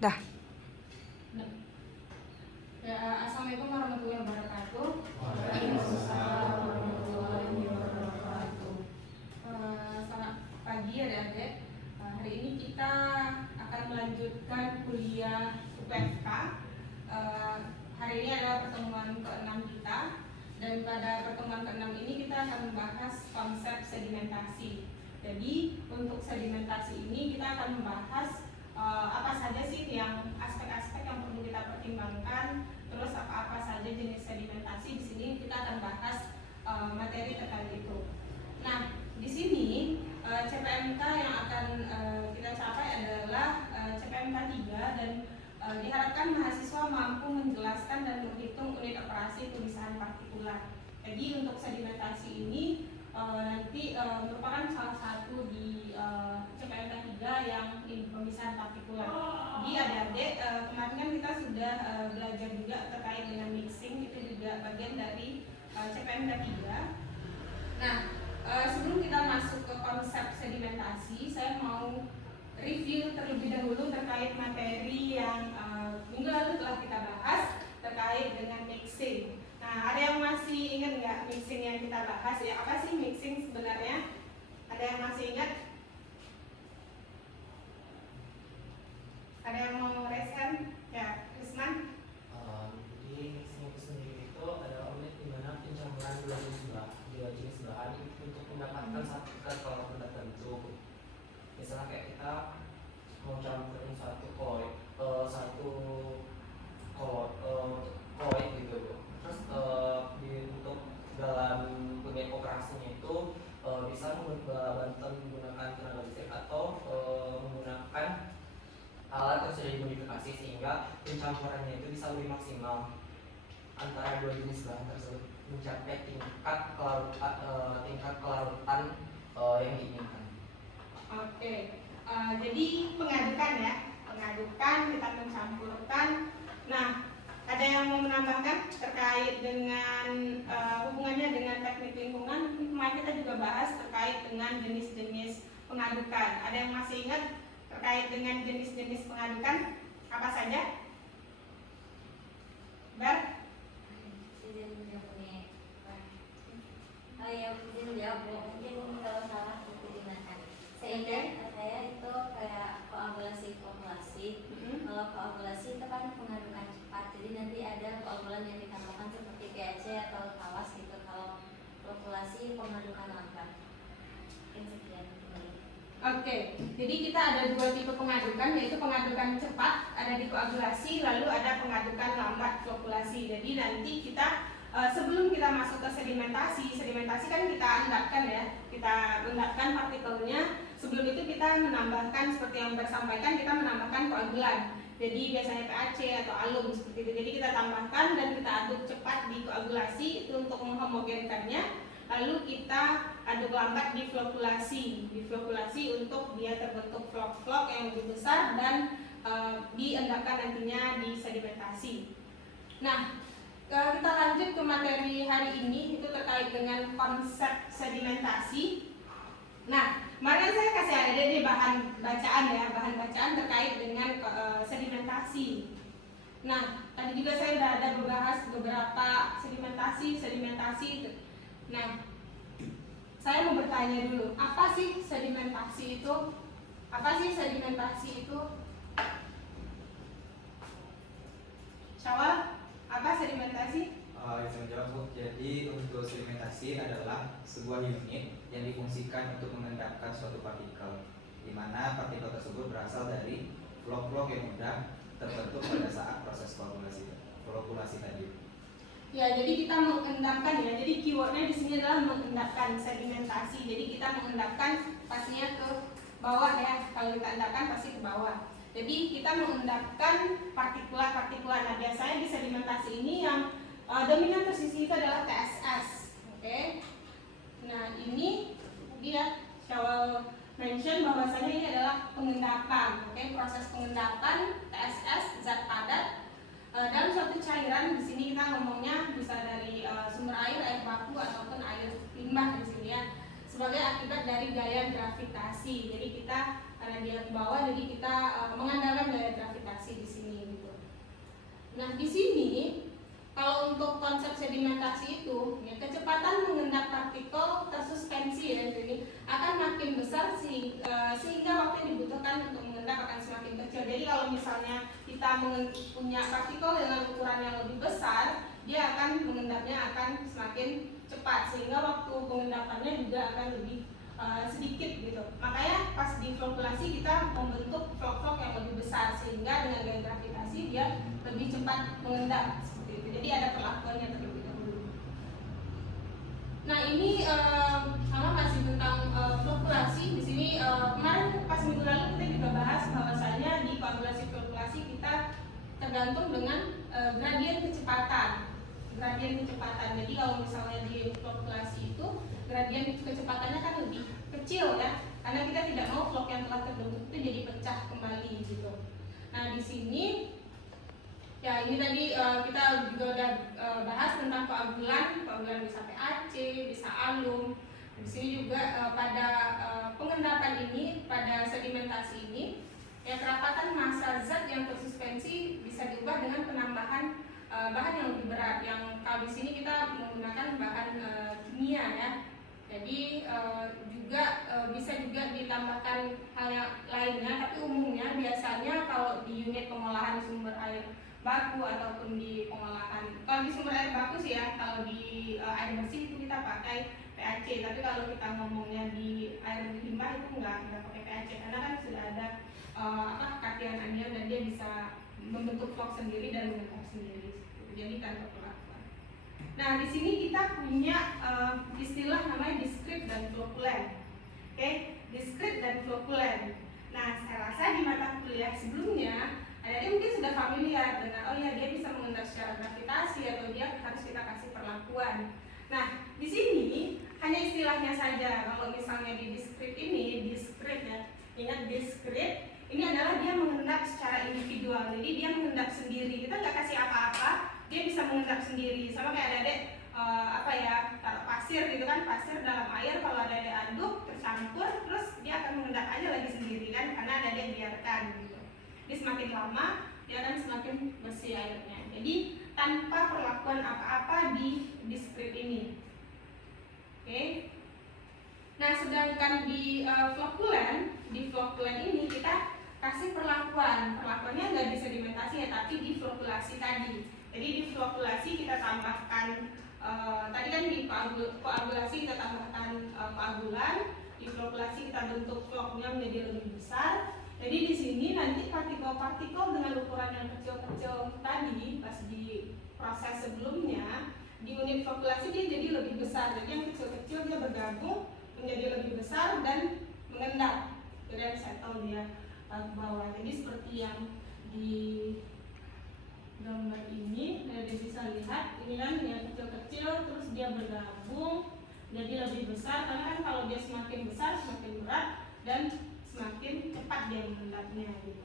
Dah. Ya, Assalamualaikum warahmatullahi wabarakatuh. Waalaikumsalam warahmatullahi wabarakatuh. Selamat pagi adik-adik. Hari ini kita akan melanjutkan kuliah UPFK. Hari ini adalah pertemuan ke-6 kita, dan pada pertemuan ke-6 ini kita akan membahas konsep sedimentasi. Jadi untuk sedimentasi ini kita akan membahas apa saja sih yang aspek-aspek yang perlu kita pertimbangkan, terus apa-apa saja jenis sedimentasi. Di sini kita akan bahas materi terkait itu. Nah, di sini CPMK yang akan kita capai adalah CPMK 3, dan diharapkan mahasiswa mampu menjelaskan dan menghitung unit operasi pemisahan partikulat. Jadi untuk sedimentasi ini nanti merupakan salah satu di CPMK 3 yang pemisahan partikulat. Jadi adik-adik, kemarin kan kita sudah belajar juga terkait dengan mixing, itu juga bagian dari CPMK 3. Nah, sebelum kita masuk ke konsep sedimentasi, saya mau review terlebih dahulu terkait materi yang minggu lalu telah kita bahas terkait dengan mixing. Nah, ada yang masih ingat nggak mixing yang kita bahas ya? Apa sih mixing sebenarnya? Ada yang masih ingat? Ada yang mau raise hand? Ya, Risman? Jadi mixing itu sendiri itu adalah unit di mana pencampuran dua jenis bahan untuk mendapatkan satu kalor tertentu. Misalnya kayak kita mau campurin satu koloid gitu. Terus untuk dalam unit operasinya itu bisa bantu menggunakan tenaga listrik atau menggunakan alat yang sudah dimodifikasi sehingga pencampurannya itu bisa lebih maksimal antara dua jenis bahan tersebut mencapai tingkat kelarutan yang diinginkan. Oke, jadi pengadukan ya, pengadukan kita mencampurkan. Nah, ada yang mau menambahkan terkait dengan hubungannya dengan teknik lingkungan? Kemarin kita juga bahas terkait dengan jenis-jenis pengadukan. Ada yang masih ingat terkait dengan jenis-jenis pengadukan apa saja? Bar? Mungkin kalau salah digunakan. Saya ingat saya itu kayak koagulasi flokkulasi. Kalau koagulasi itu kan pengadukan cepat, jadi nanti ada koagulan yang ditambahkan seperti PAC atau tawas gitu. Kalau flokkulasi pengadukan lambat. Sekian. Oke, jadi kita ada dua tipe pengadukan, yaitu pengadukan cepat ada di koagulasi, lalu ada pengadukan lambat flokkulasi. Jadi nanti kita sebelum kita masuk ke sedimentasi kan kita endapkan ya, kita endapkan partikelnya. Sebelum itu kita menambahkan seperti yang bersampaikan, kita menambahkan koagulan. Jadi biasanya PAC atau alum seperti itu. Jadi kita tambahkan dan kita aduk cepat di koagulasi itu untuk menghomogenkannya. Lalu kita aduk lambat di flokkulasi untuk dia terbentuk flok-flok yang lebih besar dan diendapkan nantinya di sedimentasi. Nah, kita lanjut ke materi hari ini, itu terkait dengan konsep sedimentasi. Nah, kemarin saya kasih ada di bahan bacaan terkait dengan sedimentasi. Nah, tadi juga saya sudah ada membahas beberapa sedimentasi. Nah, saya mau bertanya dulu, apa sih sedimentasi itu? Syawal, apa sedimentasi? Saya menjawab, Bu. Jadi untuk sedimentasi adalah sebuah unit yang difungsikan untuk mengendapkan suatu partikel, di mana partikel tersebut berasal dari flok-flok yang mudah terbentuk pada saat proses flokkulasi tadi. Ya, jadi kita mengendapkan ya. Jadi keywordnya di sini adalah mengendapkan sedimentasi. Jadi kita mengendapkan pastinya ke bawah ya. Kalau kita endapkan pasti ke bawah. Jadi kita mengendapkan partikulat. Nah, biasanya di sedimentasi ini yang dominan tersisi itu adalah TSS. Oke. Nah, ini dia Syawal mention bahwasanya ini adalah pengendapan. Oke, proses pengendapan TSS zat padat dalam suatu cairan. Di sini kita ngomongnya bisa dari sumber air baku ataupun air limbah di sini ya, sebagai akibat dari gaya gravitasi. Jadi kita karena dia ke bawah, jadi kita mengandalkan gaya gravitasi. sedimentasi di sini gitu. Nah di sini kalau untuk konsep sedimentasi itu, ya, kecepatan mengendap partikel tersuspensi ya ini akan makin besar sehingga waktu yang dibutuhkan untuk mengendap akan semakin kecil. Jadi kalau misalnya kita punya partikel dengan ukuran yang lebih besar, dia akan mengendapnya akan semakin cepat sehingga waktu pengendapannya juga akan lebih sedikit gitu. Makanya pas di flockulasi kita membentuk flok-flok yang lebih besar sehingga dengan gaya gravitasi dia lebih cepat mengendap seperti itu. Jadi ada perlakuannya terlebih dahulu. Nah ini sama masih tentang flockulasi. Di sini kemarin pas minggu lalu kita juga bahas bahwasanya di koagulasi flockulasi kita tergantung dengan gradien kecepatan. Jadi kalau misalnya di flockulasi itu gradien kecepatannya kan lebih kecil ya, karena kita tidak mau flok yang telah terbentuk itu jadi pecah kembali gitu. Nah di sini ya ini tadi kita juga udah bahas tentang koagulan bisa PAC, bisa alum. Di sini juga pada pengendapan ini, pada sedimentasi ini, ya kerapatan massa zat yang tersuspensi bisa diubah dengan penambahan bahan yang lebih berat. Yang kalau di sini kita menggunakan bahan kimia ya. Jadi bisa juga ditambahkan hal yang lainnya, tapi umumnya biasanya kalau di unit pengolahan sumber air baku ataupun di pengolahan, kalau di sumber air baku sih ya, kalau di air bersih itu kita pakai PAC, tapi kalau kita ngomongnya di air limbah itu nggak pakai PAC karena kan sudah ada katian anion dan dia bisa membentuk flok sendiri dan mengendap sendiri, jadi tanpa perlakuan. Nah di sini kita punya istilah namanya discrete dan flocculant. Discrete dan flocculant. Nah saya rasa di mata kuliah sebelumnya adik-adik mungkin sudah familiar dengan oh ya dia bisa mengendap secara gravitasi atau dia harus kita kasih perlakuan. Nah di sini hanya istilahnya saja. Kalau misalnya di discrete ini, discrete ya, ingat discrete ini adalah dia mengendap secara individual. Jadi dia mengendap sendiri. Kita nggak kasih apa-apa, dia bisa mengendap sendiri. Sama kayak adik-adik taruh pasir gitu kan, pasir dalam air kalau adik-adik aduk tercampur, terus dia akan mengendap aja lagi sendiri kan, karena adik-adik biarkan gitu. Jadi semakin lama dia akan semakin bersih airnya. Jadi tanpa perlakuan apa-apa di discrete ini. Nah sedangkan di flocculant ini kita kasih perlakuannya nggak di sedimentasi ya, tapi di flockulasi tadi. Jadi di flockulasi kita tambahkan tadi kan di koagulasi kita tambahkan koagulan, di flockulasi kita bentuk floknya menjadi lebih besar. Jadi di sini nanti partikel-partikel dengan ukuran yang kecil-kecil tadi pas di proses sebelumnya di unit flockulasi dia jadi lebih besar. Jadi yang kecil-kecil dia bergabung menjadi lebih besar dan mengendap, dan settle dia ke bawah. Jadi seperti yang di gambar ini, Anda bisa lihat ini kan yang kecil-kecil terus dia bergabung jadi lebih besar, karena kan kalau dia semakin besar semakin berat dan semakin cepat dia mengendapnya gitu.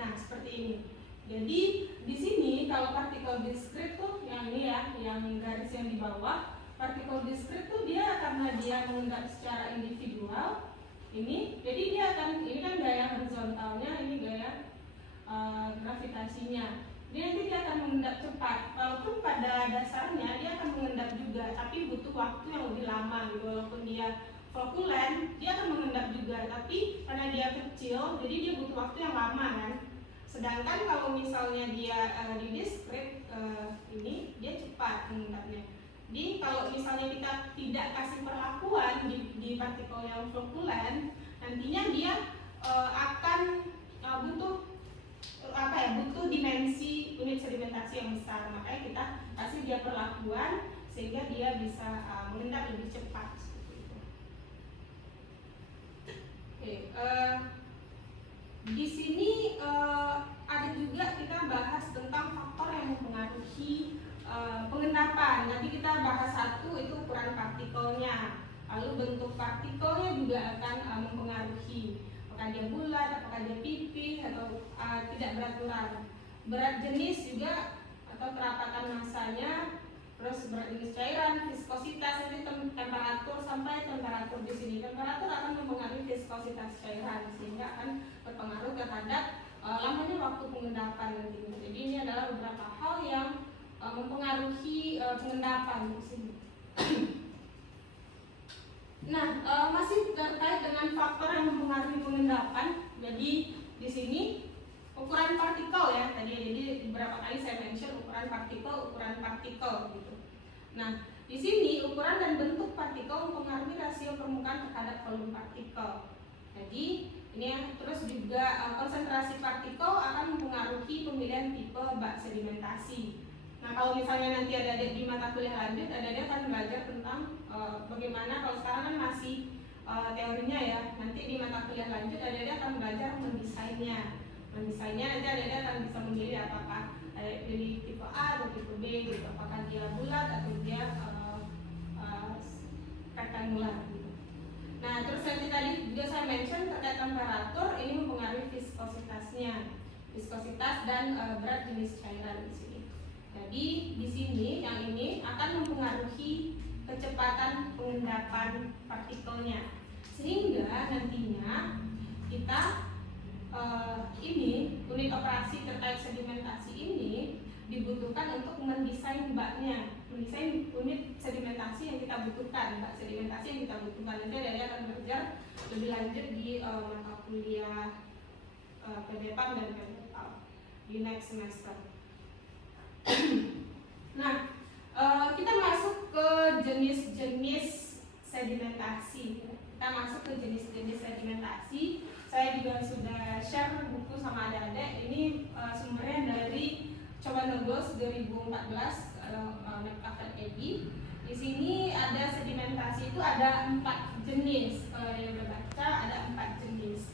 Nah seperti ini. Jadi di sini kalau partikel discrete tuh yang ini ya, yang garis yang di bawah, partikel discrete tuh dia karena dia mengendap secara individual ini, jadi dia akan, ini kan gaya horizontalnya, ini gaya gravitasinya. Dia nanti dia akan mengendap cepat. Walaupun pada dasarnya dia akan mengendap juga, tapi butuh waktu yang lebih lama gitu. Walaupun dia flocculant, dia akan mengendap juga, tapi karena dia kecil, jadi dia butuh waktu yang lama kan. Sedangkan kalau misalnya dia di discrete ini, dia cepat mengendapnya. Jadi kalau misalnya kita tidak kasih perlakuan di partikel yang flocculant, nantinya dia akan butuh dimensi unit sedimentasi yang besar. Makanya kita kasih dia perlakuan sehingga dia bisa mengendap lebih cepat seperti itu. Di sini ada juga kita bahas tentang faktor yang mempengaruhi pengendapan. Nanti kita bahas satu itu ukuran partikelnya, lalu bentuk partikelnya juga akan mempengaruhi apakah dia bulat, apakah dia pipih atau tidak beraturan. Berat jenis juga atau kerapatan massanya, terus berat jenis cairan, viskositas, nanti temperatur sampai temperatur di sini. Temperatur akan mempengaruhi viskositas cairan sehingga akan berpengaruh terhadap lamanya waktu pengendapan nantinya. Jadi ini adalah beberapa hal yang mempengaruhi pengendapan di sini. Nah, masih terkait dengan faktor yang mempengaruhi pengendapan. Jadi di sini ukuran partikel ya tadi. Jadi beberapa kali saya mention ukuran partikel gitu. Nah, di sini ukuran dan bentuk partikel mempengaruhi rasio permukaan terhadap volume partikel. Jadi ini ya, terus juga konsentrasi partikel akan mempengaruhi pemilihan tipe bak sedimentasi. Nah, kalau misalnya nanti ada di mata kuliah lanjut, ada akan belajar tentang bagaimana, kalau sekarang kan masih teorinya ya. Nanti di mata kuliah lanjut ada akan belajar mendesainnya. Nanti ada akan bisa memilih apakah pilih tipe A atau tipe B gitu, apakah dia bulat atau dia rektangular gitu. Nah, terus nanti tadi juga saya mention terkait temperatur, ini mempengaruhi viskositas dan berat jenis cairan di sini. Jadi di sini yang ini akan mempengaruhi kecepatan pengendapan partikelnya, sehingga nantinya kita ini unit operasi terkait sedimentasi ini dibutuhkan untuk mendesain baknya, mendesain unit sedimentasi yang kita butuhkan, bak sedimentasi yang kita butuhkan. Nanti ada akan belajar lebih lanjut di mata kuliah PDPAM dan PDPAM di next semester. Nah, kita masuk ke jenis-jenis sedimentasi. Saya juga sudah share buku sama adik-adik. Ini sumbernya dari Coba Negos 2014 Edi. Di sini ada sedimentasi itu ada 4 jenis. Kalau yang sudah baca ada 4 jenis.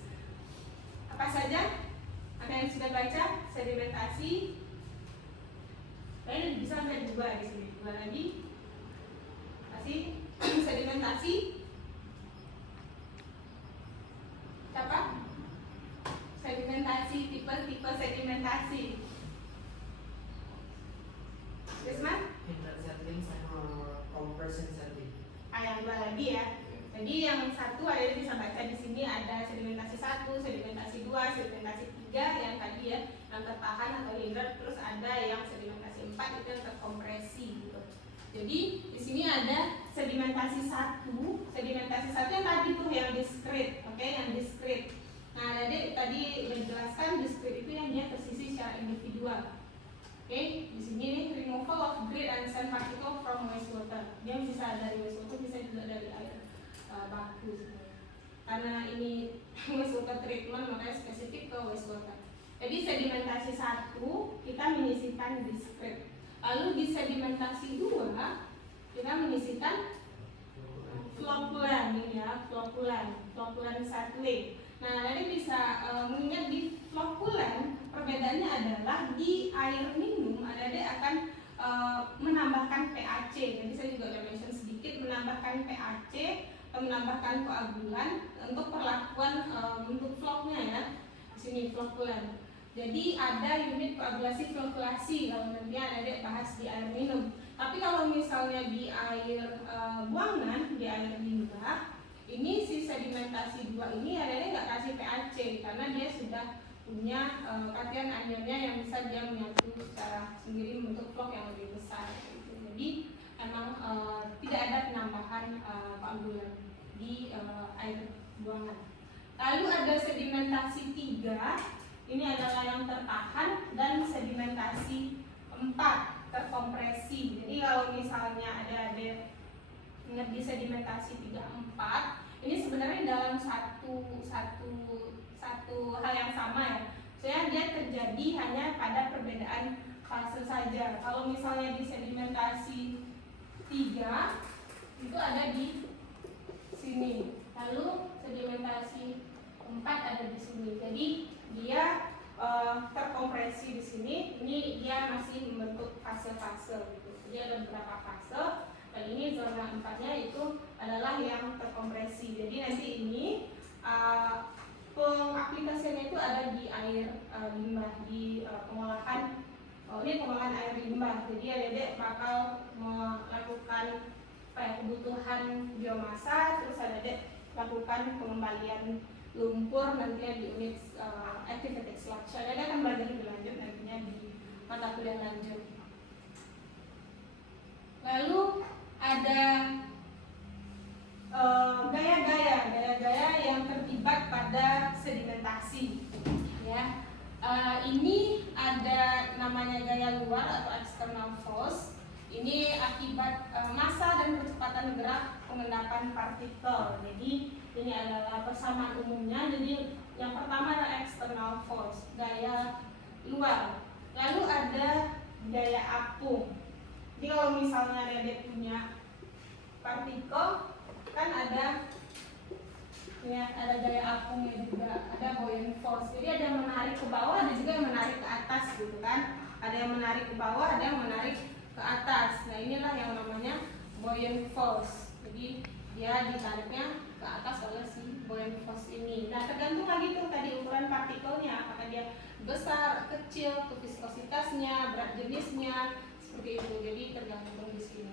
Apa saja? Ada yang sudah baca sedimentasi? Kayaknya bisa ada 2 di sini. 2 lagi. Kasih sedimentasi. Siapa? Sedimentasi, tipe sedimentasi. Desman? Hindran settling sama compression settling. Yang 2 lagi ya. Jadi yang 1 ada bisa baca di sini ada sedimentasi 1, sedimentasi 2, sedimentasi 3 yang tadi ya, yang tertahan atau hindran, terus ada yang sedimentasi 4 itu yang terkompresi gitu. Jadi di sini ada sedimentasi 1 yang tadi tuh yang discrete, oke, yang discrete. Nah, jadi tadi udah dijelaskan discrete itu yang dia tersisi secara individual. Oke, di sini nih removal of grit and sand particle from wastewater. Dia bisa dari wastewater, bisa juga dari air baku. Karena ini wastewater treatment, makanya spesifik ke wastewater. Jadi sedimentasi 1 kita menyisikan discrete. Lalu di sedimentasi 2 kita menyisikan flocculant ini ya, flocculant settling. Nah, nanti bisa mengingat di flocculant perbedaannya adalah di air minum ada akan menambahkan PaC. Jadi saya juga udah mention sedikit menambahkan PaC atau menambahkan koagulan untuk perlakuan bentuk floknya ya. Di sini flocculant. Jadi ada unit koagulasi flokkulasi kalau nanti ada bahas di air minum. Tapi kalau misalnya di air buangan, di air limbah, ini si sedimentasi 2 ini ada nggak kasih PaC karena dia sudah punya katian anionnya yang bisa dia menyatu secara sendiri membentuk flok yang lebih besar. Gitu. Jadi emang tidak ada penambahan koagulan di air buangan. Lalu ada sedimentasi 3. Ini adalah yang tertahan dan sedimentasi 4 terkompresi. Jadi kalau misalnya ada ingat di sedimentasi 3, 4 ini sebenarnya dalam satu hal yang sama ya. Soalnya dia terjadi hanya pada perbedaan fase saja. Kalau misalnya di sedimentasi 3 itu ada di sini. Lalu sedimentasi 4 ada di sini. Jadi dia terkompresi di sini. Ini dia masih membentuk fase-fase gitu. Jadi ada beberapa fase. Dan ini zona 4-nya itu adalah yang terkompresi. Jadi nanti ini pengaplikasiannya itu ada di air limbah, di pengolahan. Ini pengolahan air limbah. Jadi Adek bakal melakukan kebutuhan biomasa, terus Adek lakukan pengembalian lumpur nantinya di unit activity sludge. Ada akan belajar lebih lanjut nantinya di mata kuliah lanjut. Lalu ada gaya-gaya yang terlibat pada sedimentasi, ya. Ini ada namanya gaya luar atau external force. Ini akibat massa dan kecepatan gerak pengendapan partikel. Jadi ini adalah persamaan umumnya. Jadi yang pertama adalah external force, gaya luar. Lalu ada gaya apung. Jadi kalau misalnya dia punya partikel, kan ada ya, ada gaya apungnya juga, ada buoyant force. Jadi ada yang menarik ke bawah, ada juga yang menarik ke atas gitu kan. Ada yang menarik ke bawah, ada yang menarik ke atas. Nah, inilah yang namanya buoyant force. Jadi dia ditariknya ke atas oleh si buoyant force ini. Nah, tergantung lagi tuh tadi ukuran partikelnya, apakah dia besar, kecil, viskositasnya, berat jenisnya, seperti itu. Jadi tergantung di sini.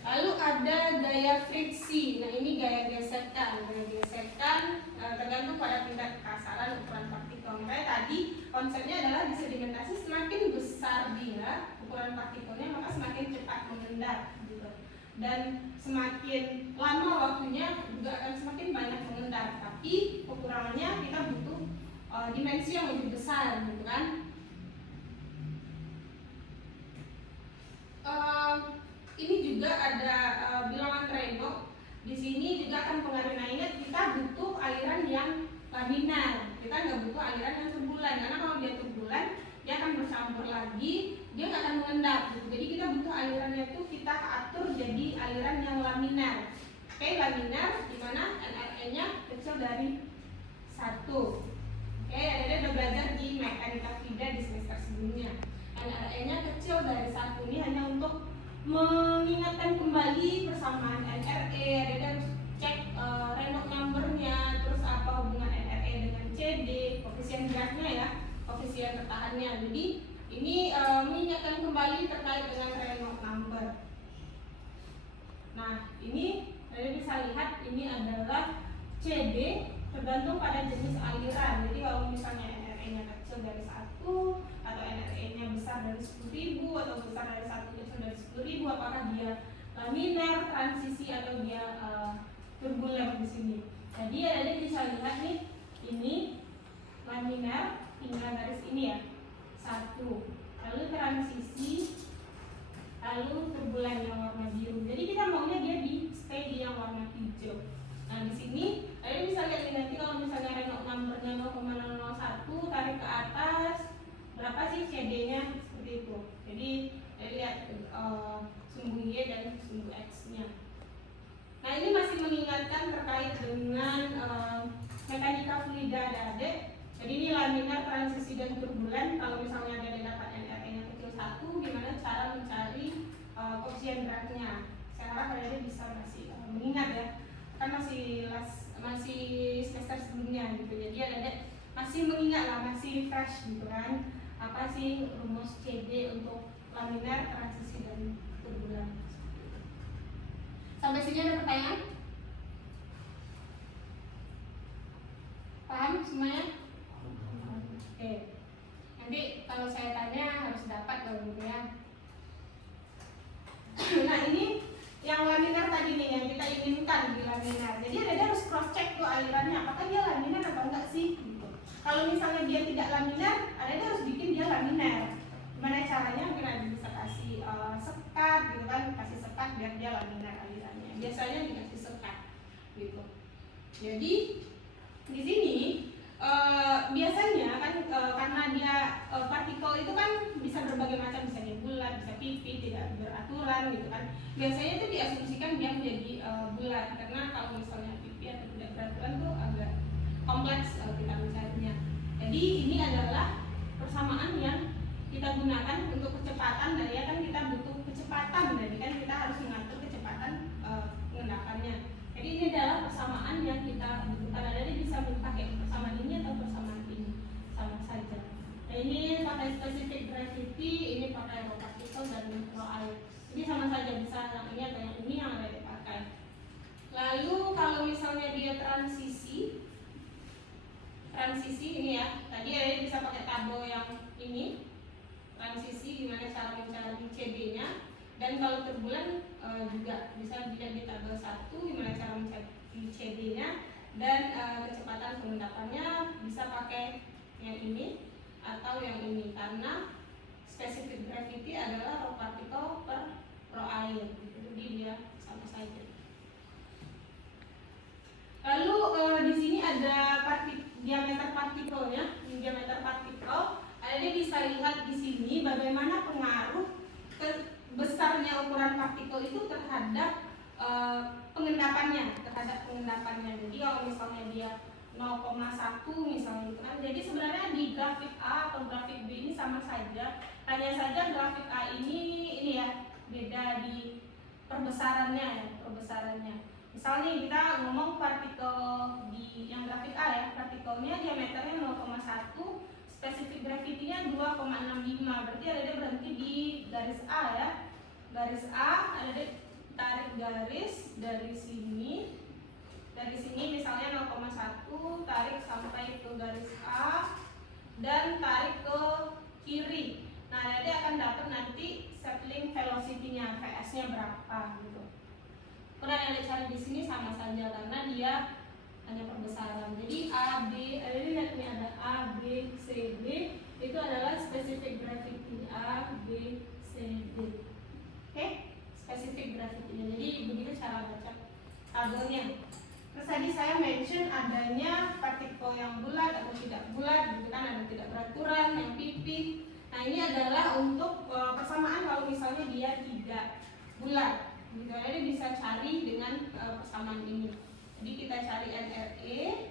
Lalu ada gaya friksi. Nah, ini gaya gesekan. Gaya gesekan tergantung pada tingkat kekasaran ukuran partikel. Makanya tadi konsepnya adalah di sedimentasi semakin besar dia ukuran partikelnya, maka semakin cepat mengendap gitu. Dan semakin lama waktunya juga akan semakin banyak mengendap. Tapi kekurangannya kita butuh dimensi yang lebih besar gitu kan. Ini juga ada bilangan Raynaud. Di sini juga akan pengaruh. Nah, ingat kita butuh aliran yang laminar. Kita nggak butuh aliran yang turbulen, karena kalau dia turbulen dia akan bercampur lagi, dia nggak akan mengendap. Gitu. Jadi kita butuh alirannya itu kita atur jadi aliran yang laminar. Oke, laminar di mana NRE-nya kecil dari 1. Oke, ada udah belajar di mekanika fluida di semester sebelumnya. NRE-nya kecil dari 1 ini hanya untuk mengingatkan kembali persamaan NRE. Ada harus cek Raynaud number-nya, terus apa hubungan NRE dengan CD, koefisien geraknya ya, koefisien tertahannya. Jadi ini mengingatkan kembali terkait dengan Raynaud number. Nah, ini Anda bisa lihat ini adalah CD tergantung pada jenis aliran. Jadi kalau misalnya NRE-nya kecil dari 1 atau NRE-nya besar dari 10.000 atau besar dari 1 kecil dari 10.000, apakah dia laminar, transisi atau dia turbulen di sini. Jadi Anda bisa lihat nih, ini laminar tinggal garis ini ya, 1. Lalu transisi, lalu turbulen yang warna biru. Jadi kita maunya dia di stay di yang warna hijau. Nah, di sini Anda bisa lihat nih, nanti kalau misalnya Raynaud number-nya 0,001 tarik ke atas, berapa sih CD-nya, seperti itu. Jadi lihat sumbu Y dan sumbu X-nya. Nah, ini masih mengingatkan terkait dengan mekanika fluida adik-adik. Jadi ini laminar, transisi dan turbulen. Kalau misalnya ada dapat NRE-nya kecil 1, gimana cara mencari koefisien geraknya? Saya harap adik-adik bisa masih mengingat ya, kan masih semester sebelumnya gitu. Jadi adik-adik masih mengingat lah, masih fresh gitu kan, apa sih rumus CD untuk laminar, transisi dan turbulen. Sampai sini ada pertanyaan? Paham semuanya? Oke. Nanti kalau saya tanya harus dapat kalau gitu ya. Nah, ini yang laminar tadi nih yang kita inginkan di laminar. Jadi ada harus cross check tuh alirannya, apakah dia laminar atau enggak sih? Gitu. Kalau misalnya dia tidak laminar, ada harus bikin dia laminar. Gimana caranya? Mungkin ada bisa kasih sekat gitu kan, kasih sekat biar dia laminar alirannya. Biasanya dikasih sekat gitu. Jadi di sini biasanya kan karena dia partikel itu kan bisa berbagai macam, bisa dia bulat, bisa pipih, tidak beraturan gitu kan. Biasanya itu diasumsikan dia menjadi bulat, karena kalau misalnya pipih atau tidak beraturan tuh agak kompleks kita mencarinya. Jadi ini adalah persamaan yang kita gunakan untuk kecepatan. Dan ya kan kita butuh kecepatan, jadi kan kita harus mengatur kecepatan pengendapannya. Jadi ini adalah persamaan yang kita butuhkan. Ada bisa pakai persamaan ini atau persamaan ini, sama saja. Nah, ini pakai specific gravity, ini pakai raw particle dan raw air. Ini sama saja, bisa yang ini atau yang ini yang ada dipakai. Lalu kalau misalnya dia transisi, transisi ini ya. Tadi ada bisa pakai tabel yang ini transisi gimana cara mencari CD-nya, dan kalau terbulan juga bisa dilihat di tabel 1 gimana cara mencari CD-nya, dan kecepatan pengendapannya bisa pakai yang ini atau yang ini karena specific gravity adalah rho partikel per rho air, jadi dia sama saja. Lalu di sini ada diameter partikelnya. Di diameter partikel, Anda bisa lihat di sini bagaimana pengaruh besarnya ukuran partikel itu terhadap pengendapannya. Jadi kalau misalnya dia 0,1 misalnya gitu kan. Jadi sebenarnya di grafik A atau grafik B ini sama saja. Hanya saja grafik A ini ya beda di perbesarannya. Misalnya kita ngomong partikel di yang grafik A ya, partikelnya diameternya 0,1, specific gravity-nya 2,65. Berarti ada berhenti di garis A ya. Garis A ada tarik garis dari sini. Dari sini misalnya 0,1, tarik sampai ke garis A dan tarik ke kiri. Nah, dia akan dapat nanti settling velocity-nya, VS-nya berapa gitu. Ukuran yang dicari di sini sama saja karena dia hanya perbesaran. Jadi A, B, ini ada A, B, C, D itu adalah specific gravity A, B, C, D. Oke, specific gravity. Jadi begitu cara baca tabelnya. Terus tadi saya mention adanya partikel yang bulat atau tidak bulat, gitu kan, ada tidak beraturan, yang pipih. Nah ini adalah untuk persamaan kalau misalnya dia tidak bulat. Gitu, jadi bisa cari dengan persamaan ini. Jadi kita cari NRE,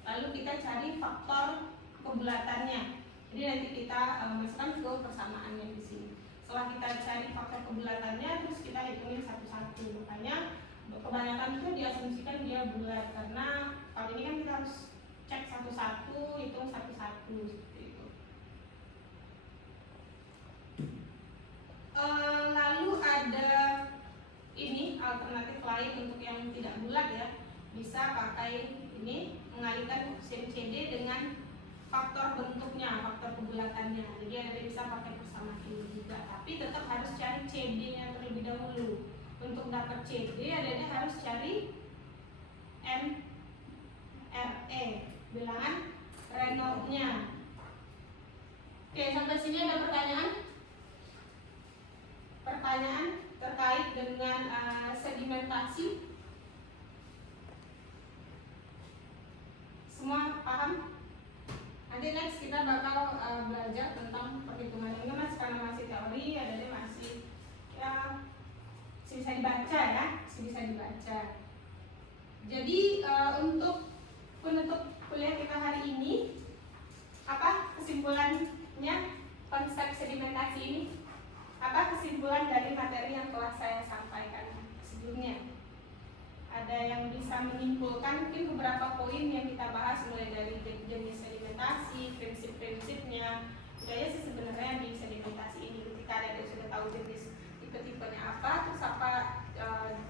lalu kita cari faktor kebulatannya. Jadi nanti kita masukkan ke persamaannya di sini. Setelah kita cari faktor kebulatannya, terus kita hitungin satu-satu. Makanya kebanyakan itu diasumsikan dia bulat karena kalau ini kan kita harus cek satu-satu, hitung satu-satu seperti itu. Lalu ada ini alternatif lain untuk yang tidak bulat ya, bisa pakai ini mengalihkan sin CD dengan faktor bentuknya, faktor kebulatannya. Jadi Anda bisa pakai persamaan ini juga, tapi tetap harus cari CD-nya terlebih dahulu. Untuk dapat CD, Anda harus cari NRE, bilangan Reynolds-nya. Oke, sampai sini ada pertanyaan? Pertanyaan terkait dengan sedimentasi? Semua paham? Nanti next kita bakal belajar tentang perhitungan ini karena masih teori, ada masih ya bisa dibaca ya, bisa dibaca. Jadi untuk penutup kuliah kita hari ini, apa kesimpulannya konsep sedimentasi ini? Apa kesimpulan dari materi yang telah saya sampaikan sebelumnya? Ada yang bisa menyimpulkan mungkin beberapa poin yang kita bahas mulai dari jenis sedimentasi, prinsip-prinsipnya. Budaya sih sebenarnya di sedimentasi ini ketika ada sudah tahu jenis tipe-tipenya apa, terus apa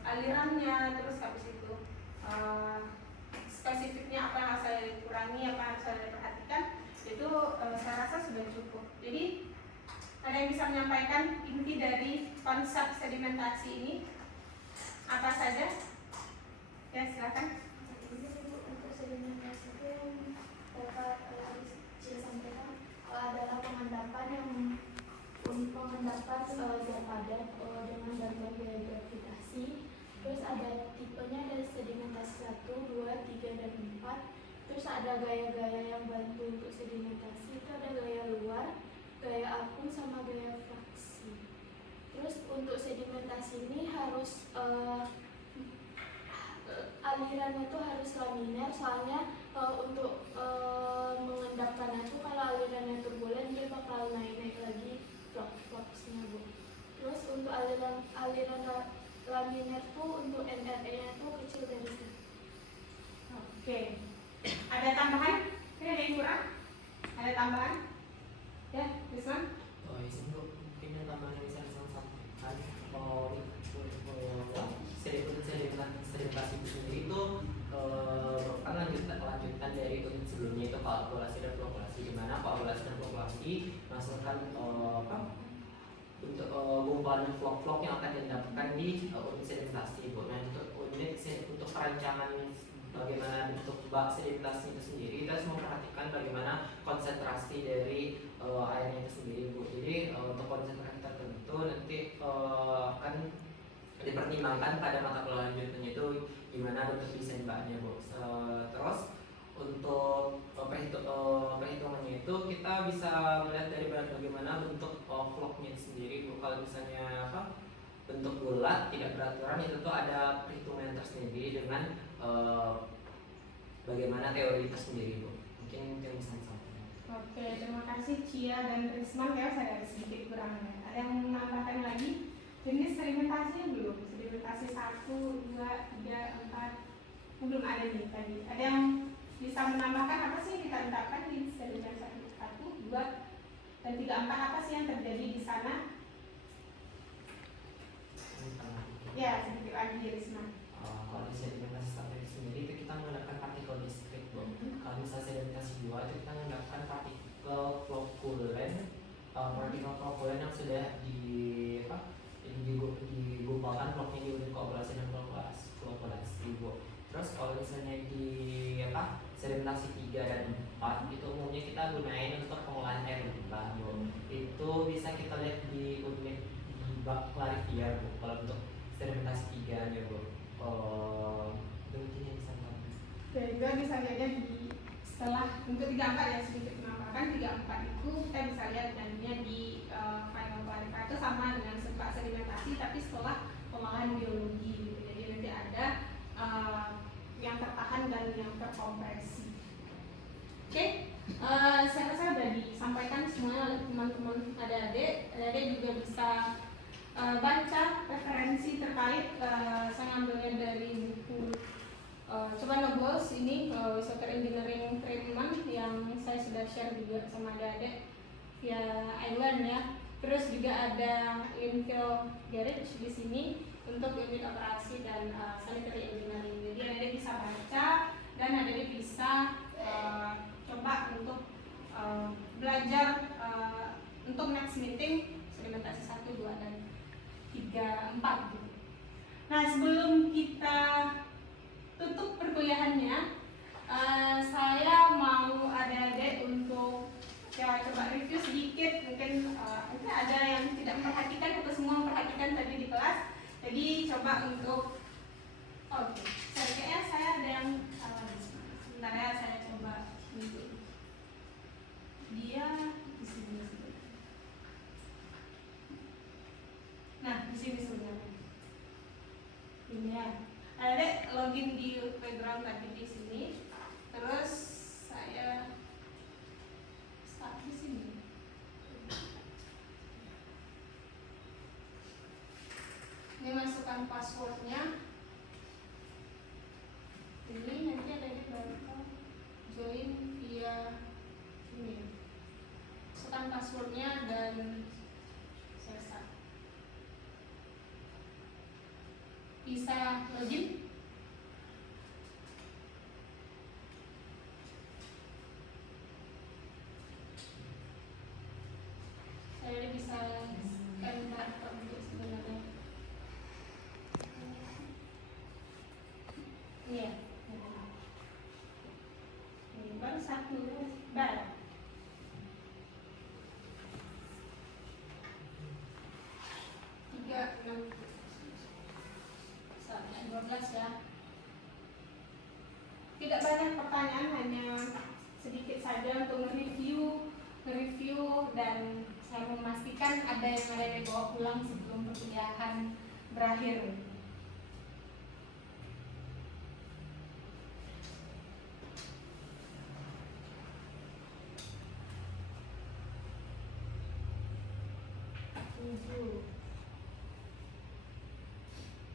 alirannya, terus habis itu spesifiknya apa yang harus saya kurangi, apa yang harus saya perhatikan, itu saya rasa sudah cukup. Jadi ada yang bisa menyampaikan inti dari konsep sedimentasi ini apa saja? Ya silakan. Untuk sedimentasi itu yang dapat saya sampaikan adalah pengendapan zat padat dengan bantuan gaya gravitasi. Terus ada tipenya dari sedimentasi 1, 2, 3, dan 4. Terus ada gaya-gaya yang bantu untuk sedimentasi, itu ada gaya luar, gaya apung, sama gaya fraksi. Terus untuk sedimentasi ini harus alirannya itu harus laminer, soalnya untuk mengendapkannya itu kalau alirannya turbulen dia bakal naik lagi flux-nya Bu. Terus untuk aliran laminer itu untuk NRE nya itu kecil dari sini. Oke. Ada tambahan? Ada yang kurang? Ada tambahan? Ya, Rizwan? Oh, iya, mungkin yang tambahan yang bisa saya sampaikan sedimentasi itu sendiri itu kan lanjutan dari unit sebelumnya itu kalkulasi dan fluktuasi, di mana kalkulasi dan fluktuasi menghasilkan untuk gumpalan vlog-vlog yang akan didapatkan di unit sedimentasi Bu. Nah untuk perancangan bagaimana bentuk bak sedimentasi itu sendiri, kita harus memperhatikan bagaimana konsentrasi dari airnya itu sendiri Bu. Jadi untuk konsentrasi tertentu nanti akan dipertimbangkan pada mata kuliah lanjutannya itu gimana bentuk desain baknya Bu. Terus untuk perhitungannya itu kita bisa melihat dari bagaimana bentuk vlognya sendiri Bu. Kalau misalnya bentuk bulat tidak beraturan, itu tuh ada perhitungan tersendiri dengan bagaimana teori itu sendiri Bu. Mungkin yang bisa disampaikan. Oke, terima kasih Cia dan Risman ya, saya ada sedikit kurangnya. Ada yang menambahkan lagi? Jenis sedimentasi belum? Sedimentasi 1, 2, 3, 4 belum ada nih tadi. Ada yang bisa menambahkan apa sih kita letakkan di sedimentasi 1, 2, dan 3, 4 apa sih yang terjadi di sana? Ya, sedikit lagi Risman. Kalau di sedimentasi 1 itu sendiri itu kita menggunakan partikel diskrit Bu. Kalau misalnya sedimentasi 2 itu kita menggunakan partikel flokulen, yang sudah digumpalkan vlognya di unit kalkulasi dan fluktuasi Bu. Terus kalau misalnya di sedimentasi 3 dan 4 itu umumnya kita gunain untuk pengolahan air limbah Bu. Itu bisa kita lihat di unit di bak clarifier Bu. Kalau untuk sedimentasi 3 nya Bu. Mungkin yang bisa Oke, juga bisa lihatnya di setelah untuk 3, 4 ya, sedikit menambahkan 3, 4 itu kita bisa lihat nantinya di final clarifier itu sama dengan sebak sedimentasi tapi setelah pengolahan biologi gitu. Jadi nanti ada yang tertahan dan yang terkompresi. Oke, saya rasa sudah disampaikan semuanya oleh teman-teman adik-adik juga bisa baca referensi terkait. Saya ngambilnya dari buku Coba Nobles ini Wastewater Engineering Treatment yang saya sudah share juga sama adik-adik via Island ya. Terus juga ada Infill Garage di sini untuk unit operasi dan sanitary engineering. Jadi adik-adik bisa baca dan adik-adik bisa coba untuk belajar untuk next meeting sedimentasi 1, 2, dan 3, 4 gitu. Nah sebelum kita tutup perkuliahannya, saya mau adik-adik untuk ya coba review sedikit, mungkin ada yang tidak memperhatikan atau semua memperhatikan tadi di kelas. Jadi coba untuk kayaknya saya ada yang sebentar ya, saya coba untuk dia di sini. Nah di sini sebenarnya ini ya. Adik login di background tadi di sini, terus saya start di sini. Ini masukkan passwordnya. Ini nanti ada di belakang join via ini. Masukkan passwordnya dan saya start. Bisa login. Saya bisa scan barcode sebenarnya. Iya. Ini baru 1 bar. 3, 6 12 ya. Tidak banyak pertanyaan, hanya sedikit saja untuk review dan saya memastikan ada yang dibawa pulang sebelum perkuliahan berakhir.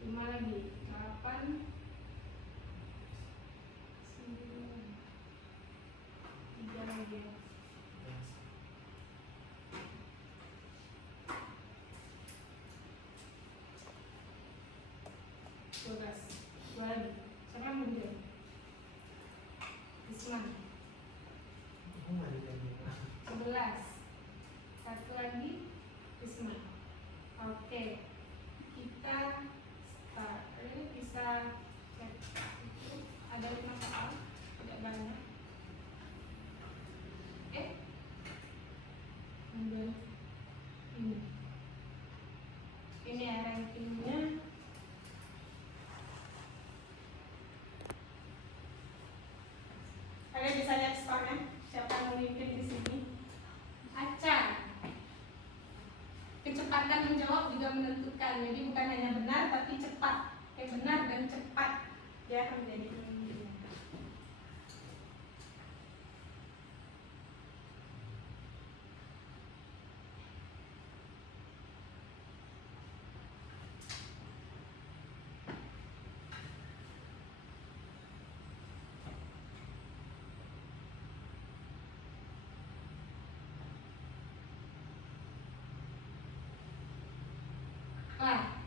Lima lagi, 8, 9, 3 lagi. 12, 2 lagi. Siapa yang mau bilang? Satu lagi Risma. Oke, kita start. Ini bisa cek itu ada 5 soal, tidak banyak. Oke, ambil ini ya rankingnya. Kalian bisa lihat skornya, siapa yang memimpin di sini. Acan. Kecepatan menjawab juga menentukan. Jadi bukan hanya benar tapi cepat. Benar dan cepat dia akan menjadi pemimpin.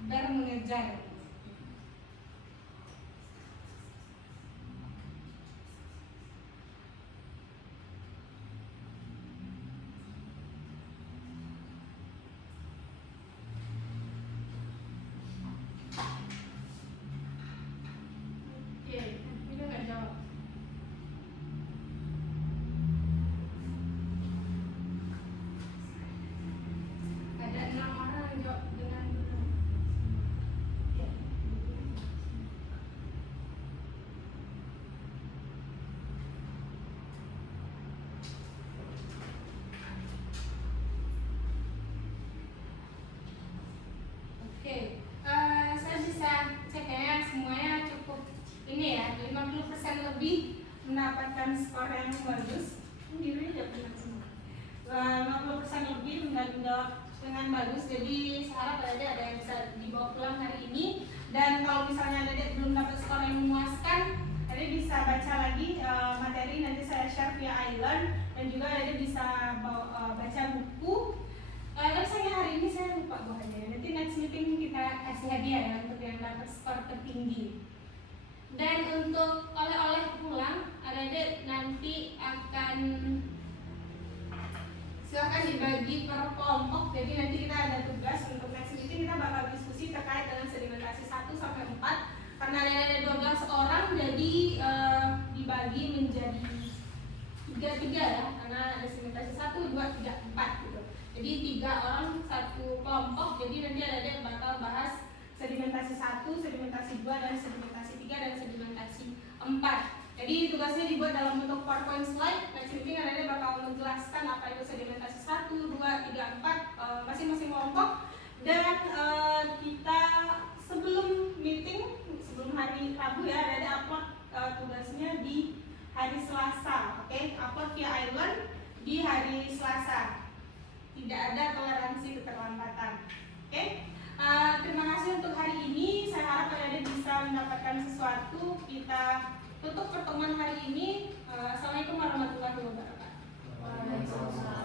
Ber mengejar. Oke, ini nggak jawab. Ada 6 orang yang jawab dengan benar. Oke, saya bisa cek ya semuanya cukup ini ya 50% lebih mendapatkan skor yang bagus. Ini tidak benar semua. 50% lebih menjawab dengan bagus. Jadi saya harap ada yang bisa dibawa pulang hari ini. Dan kalau misalnya ada belum dapat skor yang memuaskan, ada bisa baca lagi materi nanti saya share via iLearn dan juga ada bisa baca buku. Tapi sayangnya hari ini saya lupa bawaannya. Nanti next meeting kita kasih hadiah ya untuk yang dapat skor tertinggi. Dan untuk oleh-oleh pulang, adik-adik nanti akan silakan dibagi per kelompok. Jadi nanti kita ada tugas untuk next meeting kita bakal diskusi terkait dengan sedimentasi 1 sampai 4. Karena ada 12 orang, jadi dibagi menjadi 3 ya. Karena ada sedimentasi 1, 2, 3, 4 gitu. Jadi 3 orang satu kelompok. Jadi nanti ada bakal bahas sedimentasi 1, sedimentasi 2, dan sedimentasi 3 dan sedimentasi 4. Jadi tugasnya dibuat dalam bentuk PowerPoint slide. Next meeting ada bakal menjelaskan apa itu sedimentasi 1, 2, 3, 4 masing-masing kelompok. Dan kita sebelum meeting, sebelum hari Rabu ya, ada upload tugasnya di hari Selasa. Oke, upload via iLearn di hari Selasa. Tidak ada toleransi keterlambatan. Oke, terima kasih untuk hari ini. Saya harap kalian bisa mendapatkan sesuatu. Kita tutup pertemuan hari ini. Assalamualaikum warahmatullahi wabarakatuh.